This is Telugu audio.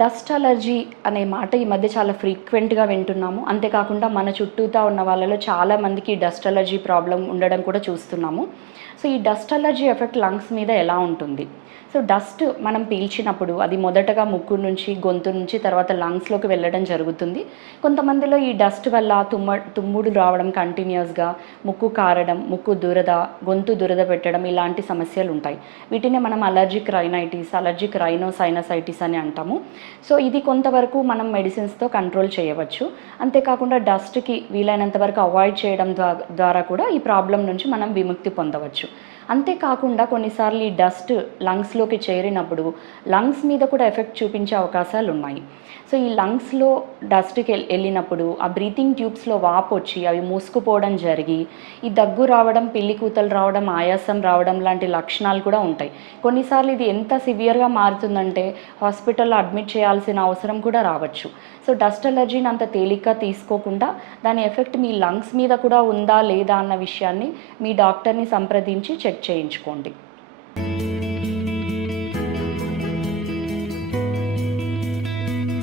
డస్ట్ అలర్జీ అనే మాట ఈ మధ్య చాలా ఫ్రీక్వెంట్‌గా వింటున్నాము. అంతేకాకుండా మన చుట్టూతా ఉన్న వాళ్ళలో చాలామందికి డస్ట్ అలర్జీ ప్రాబ్లమ్ ఉండడం కూడా చూస్తున్నాము. సో, ఈ డస్ట్ అలర్జీ ఎఫెక్ట్ లంగ్స్ మీద ఎలా ఉంటుంది? సో, డస్ట్ మనం పీల్చినప్పుడు అది మొదటగా ముక్కు నుంచి, గొంతు నుంచి తర్వాత లంగ్స్‌లోకి వెళ్ళడం జరుగుతుంది. కొంతమందిలో ఈ డస్ట్ వల్ల తుమ్ముడు రావడం కంటిన్యూయస్‌గా, ముక్కు కారడం, ముక్కు దురద, గొంతు దురద పెట్టడం ఇలాంటి సమస్యలుంటాయి. వీటినే మనం అలర్జిక్ రైనైటిస్, అలర్జిక్ రైనోసైనసైటిస్ అని అంటాము. సో, ఇది కొంతవరకు మనం మెడిసిన్స్‌తో కంట్రోల్ చేయవచ్చు. అంతేకాకుండా డస్ట్‌కి వీలైనంత వరకు అవాయిడ్ చేయడం ద్వారా కూడా ఈ ప్రాబ్లమ్ నుంచి మనం విముక్తి పొందవచ్చు. అంతేకాకుండా కొన్నిసార్లు ఈ డస్ట్ లంగ్స్‌లోకి చేరినప్పుడు లంగ్స్ మీద కూడా ఎఫెక్ట్ చూపించే అవకాశాలున్నాయి. సో, ఈ లంగ్స్‌లో డస్ట్‌కి ఎళ్ళినప్పుడు ఆ బ్రీతింగ్ ట్యూబ్స్‌లో వాపొచ్చి అవి మూసుకుపోవడం జరిగి, ఈ దగ్గు రావడం, పిల్లి కూతలు రావడం, ఆయాసం రావడం లాంటి లక్షణాలు కూడా ఉంటాయి. కొన్నిసార్లు ఇది ఎంత సివియర్‌గా మారుతుందంటే హాస్పిటల్‌లో అడ్మిట్ చేయాల్సిన అవసరం కూడా రావచ్చు. సో, డస్ట్ అలర్జీని అంత తేలిగ్గా తీసుకోకుండా దాని ఎఫెక్ట్ మీ లంగ్స్ మీద కూడా ఉందా లేదా అన్న విషయాన్ని మీ డాక్టర్‌ని సంప్రదించి చెక్ చేయించుకోండి.